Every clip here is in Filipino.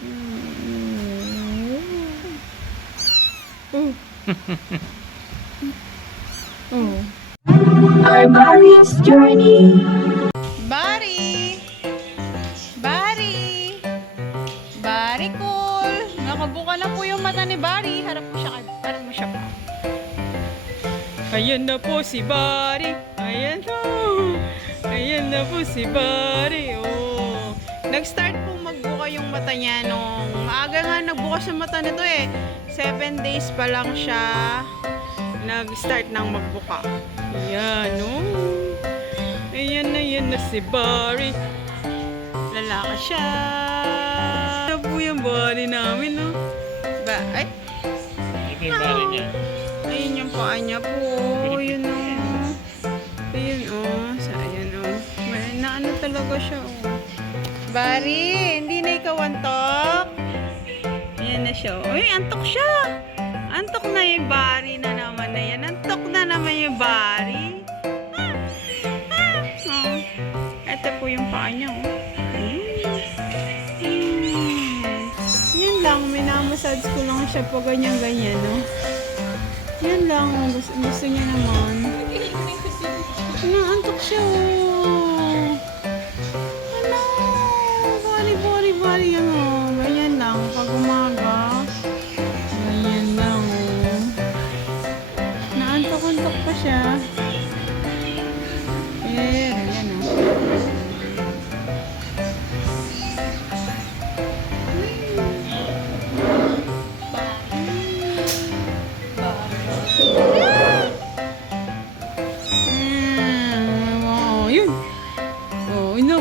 Oh. Oh. Our Barry's journey. Bari! Bari! Bari cool! Nakabuka na po yung mata ni Bari. Harap mo siya. Harap mo siya pa. Ayan na po si Bari. Ayan na. Ayan na po si Bari. Oh. Nag-start po magbuka yung mata niya nung maaga nga nagbukas yung mata nito eh. 7 days pa lang siya nag-start ng magbuka. Ayan, oh. Ayan na si Bari. Lalaki siya. Ito po yung body namin, no? Ay, Ito yung bari niya. ayun yung paa niya po. Yun, oh. Ayun, oh. Ayan, oh. May naano talaga siya, oh. Bari, hindi na ikaw antok? Ayan na siya. Uy, antok siya. Antok na yung Bari na naman na yan. Antok na naman yung Bari. Oh. Ito po yung paa niya, oh. Yan lang, minamassage ko lang siya po ganyan-ganyan, no? Yan lang, oh. Gusto niya naman. Naantok siya, oh. Ano? Bari, yan, oh. Ganyan lang, pag umaga. Ganyan lang, oh. Naantok-antok pa siya. Yan, oh. Oh, yun. Oh, ino.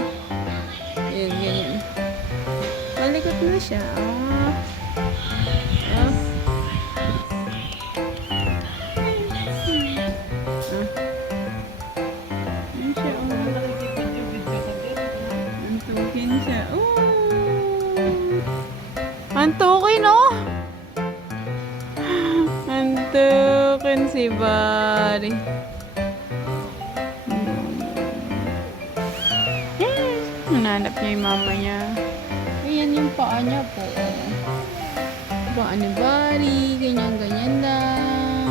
Yan, ganyan. Malikot na siya. Oh. Oh. Yan siya, oh. Antukin siya. Oh. Antukin, oh. Antukin si Bari. Nananap niya yung mama niya. Ayan yung paa niya po. Paa ni Bari. Ganyan-ganyan lang.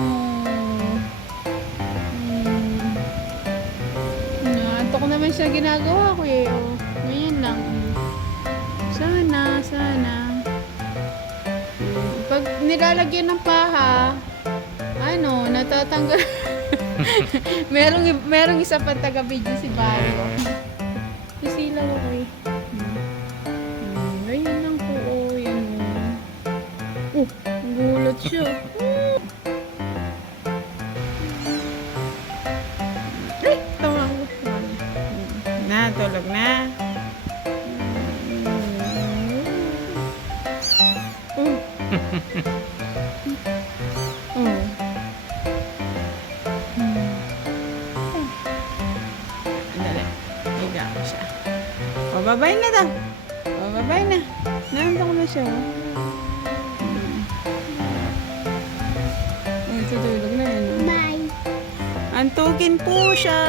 Naantok naman siya ginagawa ko eh. Oh. Ganyan lang. Sana. Pag nilalagyan ng paha, natatanggal. merong isa pang taga-video si Bari. Isilaw ako eh. Ganyan lang po. Oh, yan. Gulat siya. Ay, tawang ko. Tulog na. Andali. Higa ko siya. Babay na daw. Babay na. Nantok na siya. Tutulog na yan. Bye. Antukin po siya.